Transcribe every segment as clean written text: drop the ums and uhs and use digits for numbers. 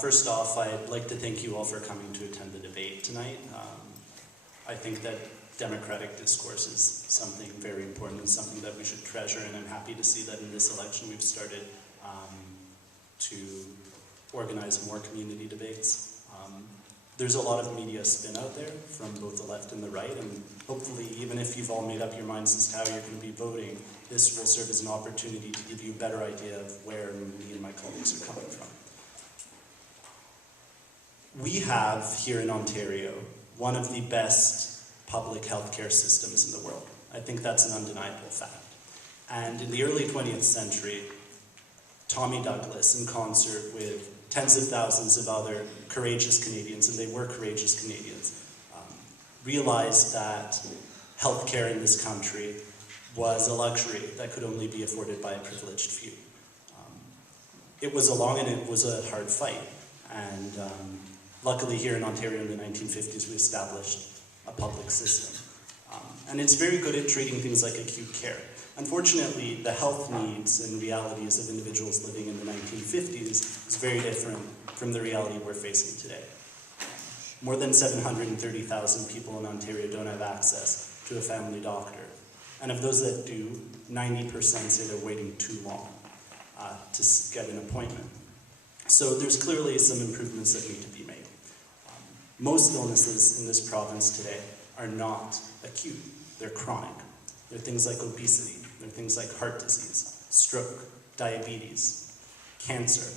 First off, I'd like to thank you all for coming to attend the debate tonight. I think that democratic discourse is something very important and something that we should treasure, and I'm happy to see that in this election we've started to organize more community debates. There's a lot of media spin out there from both the left and the right, and hopefully, even if you've all made up your minds as to how you're going to be voting, this will serve as an opportunity to give you a better idea of where me and my colleagues are coming from. We have, here in Ontario, one of the best public healthcare systems in the world. I think that's an undeniable fact. And in the early 20th century, Tommy Douglas, in concert with tens of thousands of other courageous Canadians, and they were courageous Canadians, realized that healthcare in this country was a luxury that could only be afforded by a privileged few. It was a long and it was a hard fight, and luckily here in Ontario in the 1950s we established a public system. And it's very good at treating things like acute care. Unfortunately, the health needs and realities of individuals living in the 1950s is very different from the reality we're facing today. More than 730,000 people in Ontario don't have access to a family doctor. And of those that do, 90% say they're waiting too long to get an appointment. So there's clearly some improvements that need to be made. Most illnesses in this province today are not acute, they're chronic. They're things like obesity, they're things like heart disease, stroke, diabetes, cancer.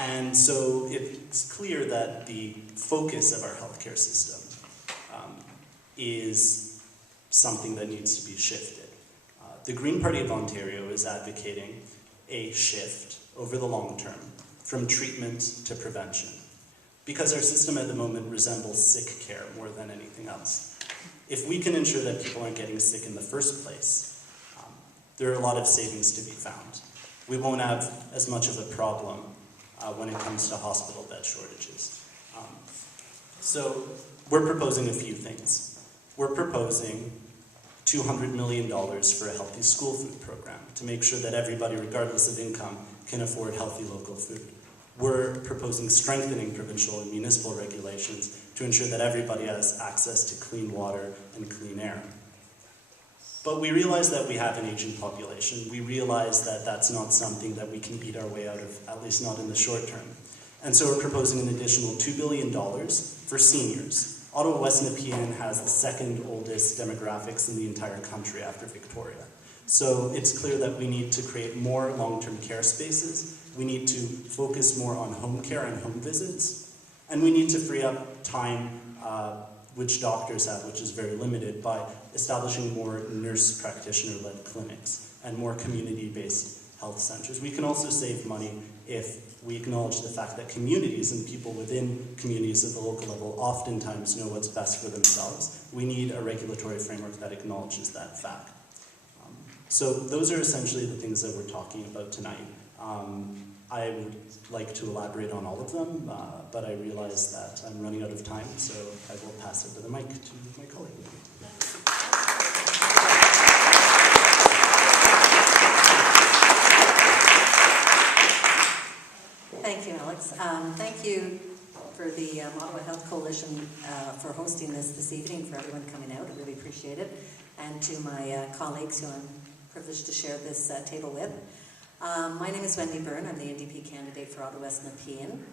And so it's clear that the focus of our healthcare system is something that needs to be shifted. The Green Party of Ontario is advocating a shift over the long term from treatment to prevention, because our system at the moment resembles sick care more than anything else. If we can ensure that people aren't getting sick in the first place, there are a lot of savings to be found. We won't have as much of a problem when it comes to hospital bed shortages. So we're proposing a few things. We're proposing $200 million for a healthy school food program to make sure that everybody, regardless of income, can afford healthy local food. We're proposing strengthening provincial and municipal regulations to ensure that everybody has access to clean water and clean air. But we realize that we have an aging population. We realize that that's not something that we can eat our way out of, at least not in the short term. And so we're proposing an additional $2 billion for seniors. Ottawa West Nepean has the second oldest demographics in the entire country after Victoria. So it's clear that we need to create more long-term care spaces. We need to focus more on home care and home visits. And we need to free up time which doctors have, which is very limited, by establishing more nurse practitioner-led clinics and more community-based health centers. We can also save money if we acknowledge the fact that communities and people within communities at the local level oftentimes know what's best for themselves. We need a regulatory framework that acknowledges that fact. So those are essentially the things that we're talking about tonight. I would like to elaborate on all of them, but I realize that I'm running out of time, so I will pass it to the mic to my colleague. Thank you, Alex. Thank you for the Ottawa Health Coalition for hosting this evening, for everyone coming out. I really appreciate it. And to my colleagues who I'm privileged to share this table with. My name is Wendy Byrne. I'm the NDP candidate for Ottawa West Nepean.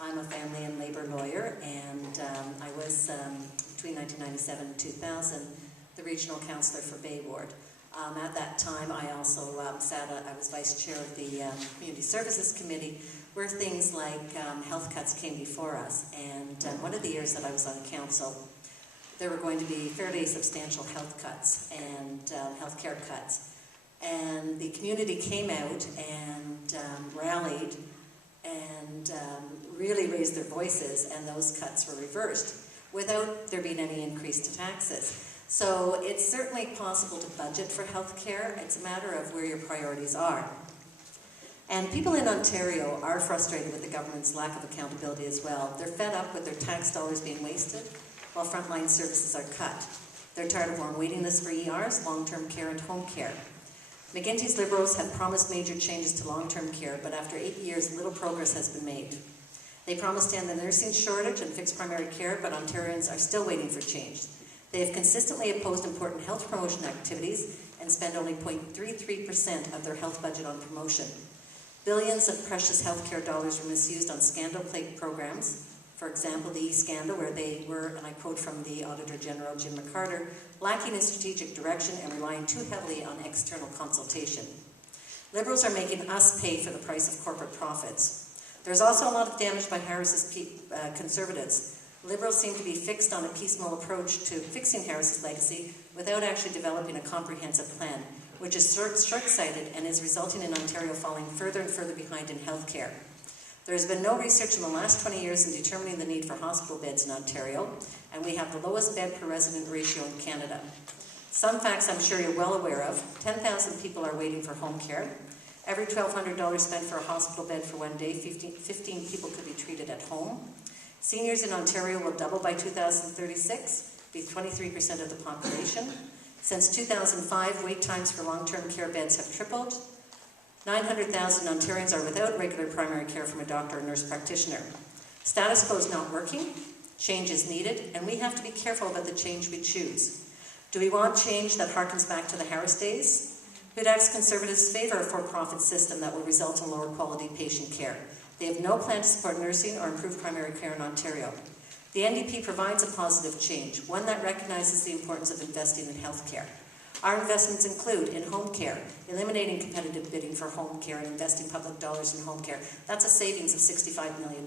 I'm a family and labour lawyer, and I was, between 1997 and 2000, the regional councillor for Bay Ward. At that time, I also I was vice chair of the Community Services Committee, where things like health cuts came before us. And one of the years that I was on council, there were going to be fairly substantial health cuts and healthcare cuts. And the community came out and rallied and really raised their voices, and those cuts were reversed without there being any increase to taxes. So it's certainly possible to budget for healthcare. It's a matter of where your priorities are. And people in Ontario are frustrated with the government's lack of accountability as well. They're fed up with their tax dollars being wasted while frontline services are cut. They're tired of long waiting lists for ERs, long-term care, and home care. McGuinty's Liberals have promised major changes to long-term care, but after 8 years, little progress has been made. They promised to end the nursing shortage and fix primary care, but Ontarians are still waiting for change. They have consistently opposed important health promotion activities and spend only 0.33% of their health budget on promotion. Billions of precious healthcare dollars were misused on scandal-plagued programs. For example, the e-scandal, where they were, and I quote from the Auditor General Jim McCarter, lacking in strategic direction and relying too heavily on external consultation. Liberals are making us pay for the price of corporate profits. There's also a lot of damage by Harris's Conservatives. Liberals seem to be fixed on a piecemeal approach to fixing Harris's legacy without actually developing a comprehensive plan, which is short-sighted and is resulting in Ontario falling further and further behind in healthcare. There has been no research in the last 20 years in determining the need for hospital beds in Ontario, and we have the lowest bed per resident ratio in Canada. Some facts I'm sure you're well aware of. 10,000 people are waiting for home care. Every $1,200 spent for a hospital bed for one day, 15 people could be treated at home. Seniors in Ontario will double by 2036, be 23% of the population. Since 2005, wait times for long-term care beds have tripled. 900,000 Ontarians are without regular primary care from a doctor or nurse practitioner. Status quo is not working, change is needed, and we have to be careful about the change we choose. Do we want change that harkens back to the Harris days? Hudak's Conservatives favor a for-profit system that will result in lower quality patient care. They have no plan to support nursing or improve primary care in Ontario. The NDP provides a positive change, one that recognizes the importance of investing in health care. Our investments include in home care, eliminating competitive bidding for home care and investing public dollars in home care. That's a savings of $65 million.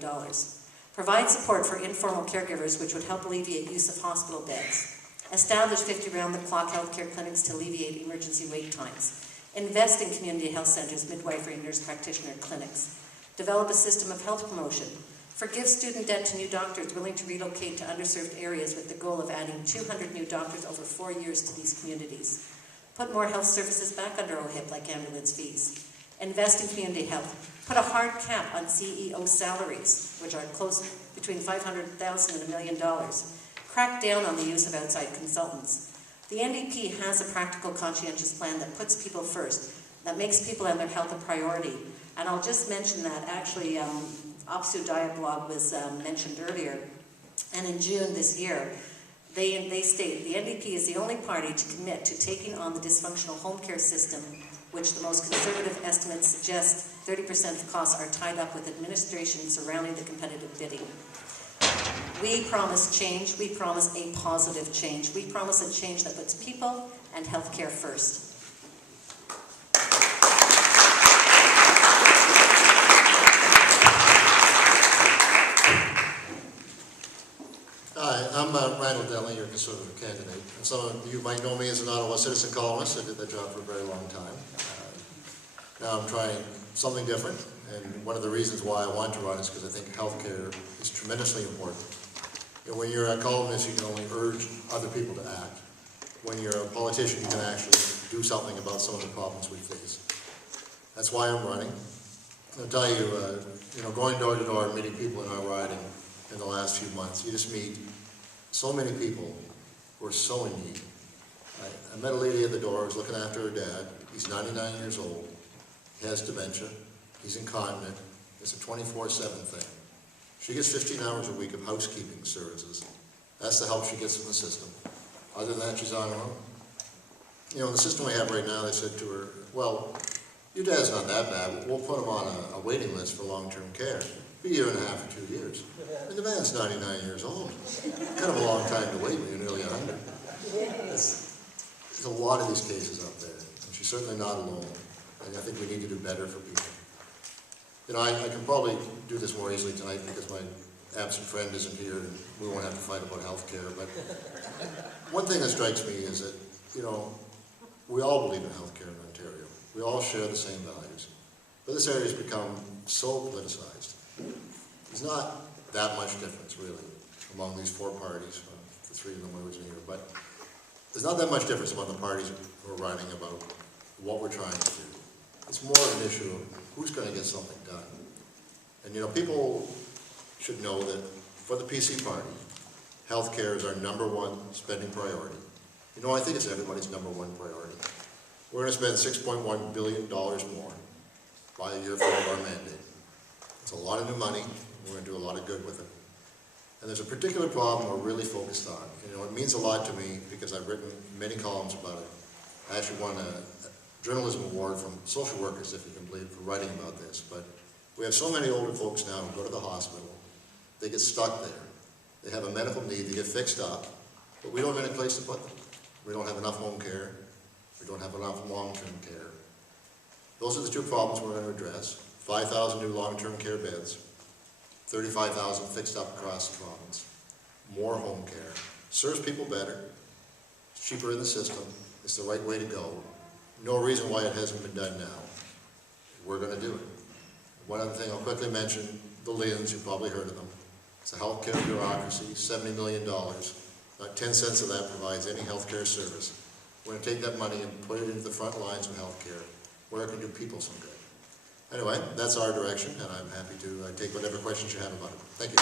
Provide support for informal caregivers, which would help alleviate use of hospital beds. Establish 50 round-the-clock healthcare clinics to alleviate emergency wait times. Invest in community health centres, midwifery, and nurse practitioner clinics. Develop a system of health promotion. Forgive student debt to new doctors willing to relocate to underserved areas with the goal of adding 200 new doctors over 4 years to these communities. Put more health services back under OHIP, like ambulance fees. Invest in community health. Put a hard cap on CEO salaries, which are close between $500,000 and $1 million. Crack down on the use of outside consultants. The NDP has a practical, conscientious plan that puts people first, that makes people and their health a priority. And I'll just mention that actually OPSU Dialogue was mentioned earlier, and in June this year, they stated the NDP is the only party to commit to taking on the dysfunctional home care system, which the most conservative estimates suggest 30% of costs are tied up with administration surrounding the competitive bidding. We promise change. We promise a positive change. We promise a change that puts people and healthcare first. Hi, I'm Randall Denley, your Conservative candidate. And some of you might know me as an Ottawa Citizen columnist. I did that job for a very long time. Now I'm trying something different, and one of the reasons why I want to run is because I think healthcare is tremendously important. You know, when you're a columnist, you can only urge other people to act. When you're a politician, you can actually do something about some of the problems we face. That's why I'm running. I'll tell you, going door to door, meeting people in our riding in the last few months, you just meet so many people who are so in need. I met a lady at the door who's looking after her dad. He's 99 years old. He has dementia. He's incontinent. It's a 24/7 thing. She gets 15 hours a week of housekeeping services. That's the help she gets from the system. Other than that, she's on her own. You know, in the system we have right now, they said to her, well, your dad's not that bad. We'll put him on a waiting list for long-term care. A year and a half or 2 years. And the man's 99 years old. Kind of a long time to wait when you're nearly 100. There's a lot of these cases out there, and she's certainly not alone. And I think we need to do better for people. You know, I can probably do this more easily tonight because my absent friend isn't here and we won't have to fight about health care. But one thing that strikes me is that, you know, we all believe in health care in Ontario. We all share the same values. But this area has become so politicized. There's not that much difference, really, among these four parties. The three of them are originally here. But there's not that much difference among the parties who are writing about what we're trying to do. It's more of an issue of who's going to get something done. And, you know, people should know that for the PC party, healthcare is our #1 spending priority. You know, I think it's everybody's #1 priority. We're going to spend $6.1 billion more by a year for our mandate. It's a lot of new money. We're going to do a lot of good with it. And there's a particular problem we're really focused on. You know, it means a lot to me because I've written many columns about it. I actually won a journalism award from social workers, if you can believe, for writing about this. But we have so many older folks now who go to the hospital. They get stuck there. They have a medical need. They get fixed up. But we don't have any place to put them. We don't have enough home care. We don't have enough long-term care. Those are the two problems we're going to address. 5,000 new long-term care beds. 35,000 fixed up across the province. More home care. Serves people better. It's cheaper in the system. It's the right way to go. No reason why it hasn't been done now. We're going to do it. One other thing I'll quickly mention, the LHINs, you've probably heard of them. It's a healthcare bureaucracy, $70 million. Not 10 cents of that provides any healthcare service. We're going to take that money and put it into the front lines of healthcare, where it can do people some good. Anyway, that's our direction, and I'm happy to take whatever questions you have about it. Thank you.